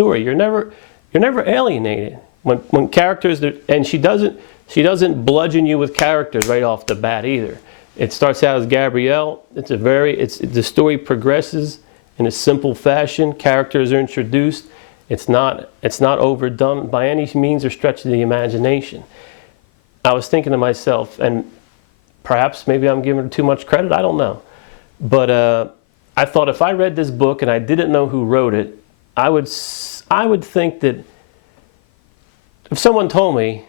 story. You're never alienated when characters, and she doesn't bludgeon you with characters right off the bat either. It starts out as Gabrielle. The story progresses in a simple fashion. Characters are introduced. It's not overdone by any means or stretch of the imagination. I was thinking to myself, and perhaps maybe I'm giving her too much credit, I don't know. But I thought if I read this book and I didn't know who wrote it, I would think that if someone told me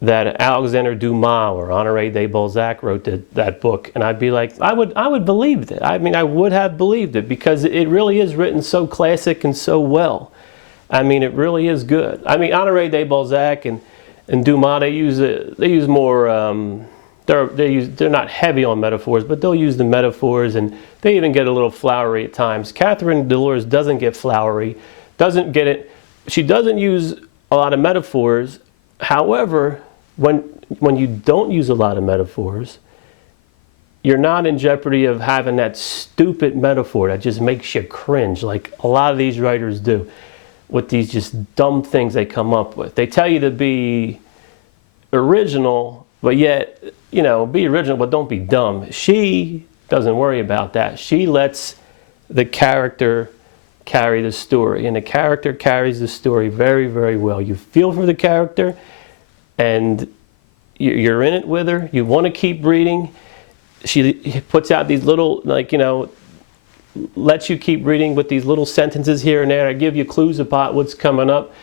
that Alexandre Dumas or Honoré de Balzac wrote that book, and I'd be like, I would believe it. I mean, I would have believed it, because it really is written so classic and so well. I mean, it really is good. I mean, Honoré de Balzac and Dumas, they use more. They're not heavy on metaphors, but they'll use the metaphors, and they even get a little flowery at times. Catherine Delors doesn't get flowery, doesn't get it. She doesn't use a lot of metaphors. However, when you don't use a lot of metaphors, you're not in jeopardy of having that stupid metaphor that just makes you cringe, like a lot of these writers do, with these just dumb things they come up with. They tell you to be original, but yet, be original, but don't be dumb. She doesn't worry about that. She lets the character carry the story, and the character carries the story very, very well. You feel for the character, and you're in it with her. You want to keep reading. She puts out these little, lets you keep reading with these little sentences here and there. I give you clues about what's coming up.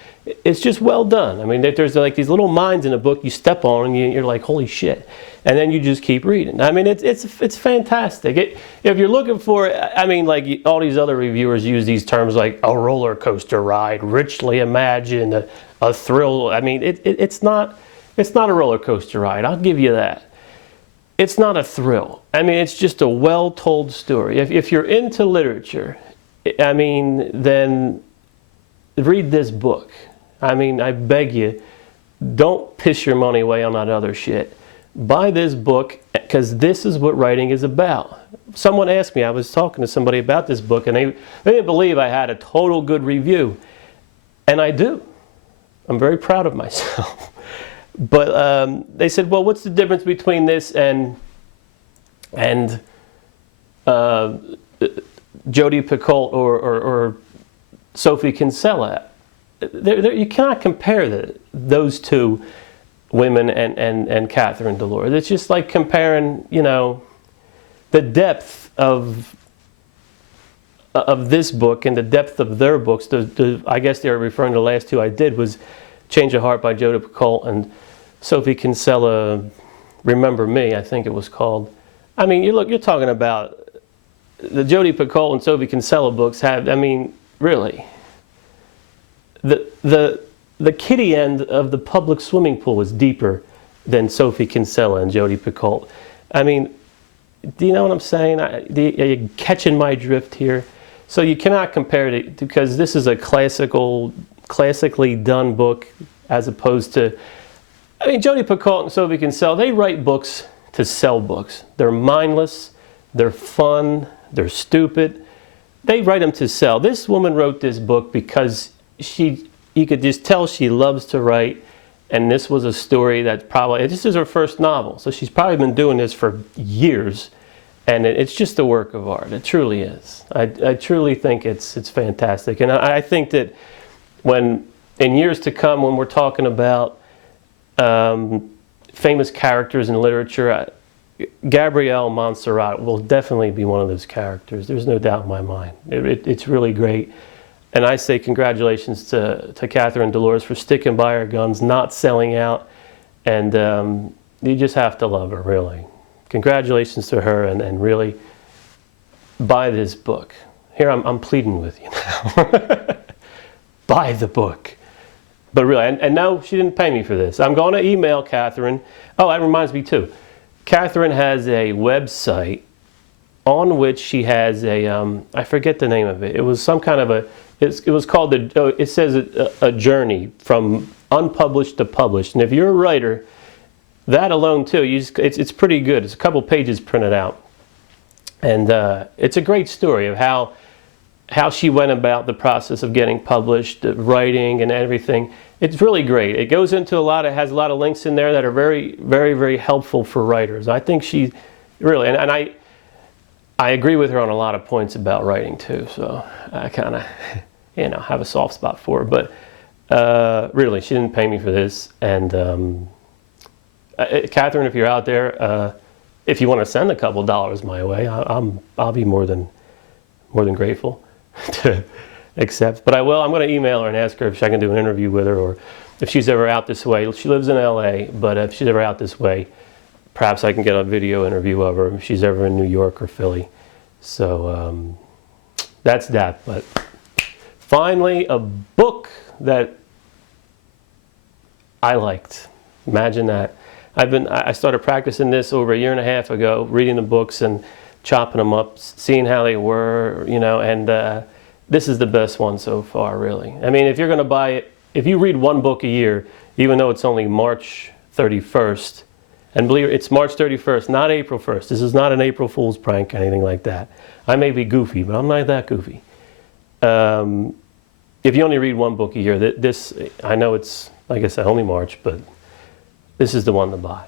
It's just well done. I mean, there's like these little mines in a book you step on, and you're like, holy shit. And then you just keep reading. I mean, it's fantastic. If you're looking for, like all these other reviewers use these terms like a roller coaster ride, richly imagined, a thrill. I mean, it's not a roller coaster ride. I'll give you that. It's not a thrill. I mean, it's just a well-told story. If you're into literature, then read this book. I mean, I beg you, don't piss your money away on that other shit. Buy this book, because this is what writing is about. Someone asked me, I was talking to somebody about this book, and they didn't believe I had a total good review. And I do. I'm very proud of myself. But they said, well, what's the difference between this and Jodi Picoult or Sophie Kinsella? You cannot compare those two women and Catherine Delors. It's just like comparing, the depth of this book and the depth of their books. I guess they were referring to the last two I did was Change of Heart by Jodi Picoult and Sophie Kinsella, Remember Me, I think it was called. I mean, you're talking about the Jodi Picoult and Sophie Kinsella books have, really, the kiddie end of the public swimming pool is deeper than Sophie Kinsella and Jodi Picoult. I mean, do you know what I'm saying? Are you catching my drift here? So you cannot compare it, because this is a classically done book, as opposed to, Jodi Picoult and Sophie Kinsella, they write books to sell books. They're mindless, they're fun, they're stupid. They write them to sell. This woman wrote this book because you could just tell she loves to write, and this was a story that this is her first novel, so she's probably been doing this for years, and it's just a work of art. It truly is. I truly think it's fantastic, and I think that in years to come, when we're talking about famous characters in literature, Gabrielle Montserrat will definitely be one of those characters. There's no doubt in my mind. It's really great. And I say congratulations to Catherine Delors for sticking by her guns, not selling out. And you just have to love her, really. Congratulations to her, and really buy this book. Here, I'm pleading with you now. Buy the book. But really, and no, she didn't pay me for this. I'm going to email Catherine. Oh, that reminds me too. Catherine has a website on which she has I forget the name of it. It was some kind of it was called, it says a journey from unpublished to published. And if you're a writer, that alone too, it's pretty good. It's a couple pages printed out. And it's a great story of how how she went about the process of getting published, the writing and everything. It's really great. It goes into has a lot of links in there that are very, very, very helpful for writers. I think she really, and I agree with her on a lot of points about writing too. So I kind of, have a soft spot for her. But really, she didn't pay me for this. And Catherine, if you're out there, if you want to send a couple dollars my way, I'll be more than grateful to accept. But I'm going to email her and ask her if I can do an interview with her, or if she's ever out this way. She lives in LA, but if she's ever out this way, perhaps I can get a video interview of her if she's ever in New York or Philly. So that's that. But finally, a book that I liked. Imagine that. I started practicing this over a year and a half ago, reading the books and chopping them up, seeing how they were, and this is the best one so far, really. I mean, if you're going to buy it, if you read one book a year, even though it's only March 31st, and believe it, it's March 31st, not April 1st. This is not an April Fool's prank or anything like that. I may be goofy, but I'm not that goofy. If you only read one book a year, this, I know it's, like I said, only March, but this is the one to buy.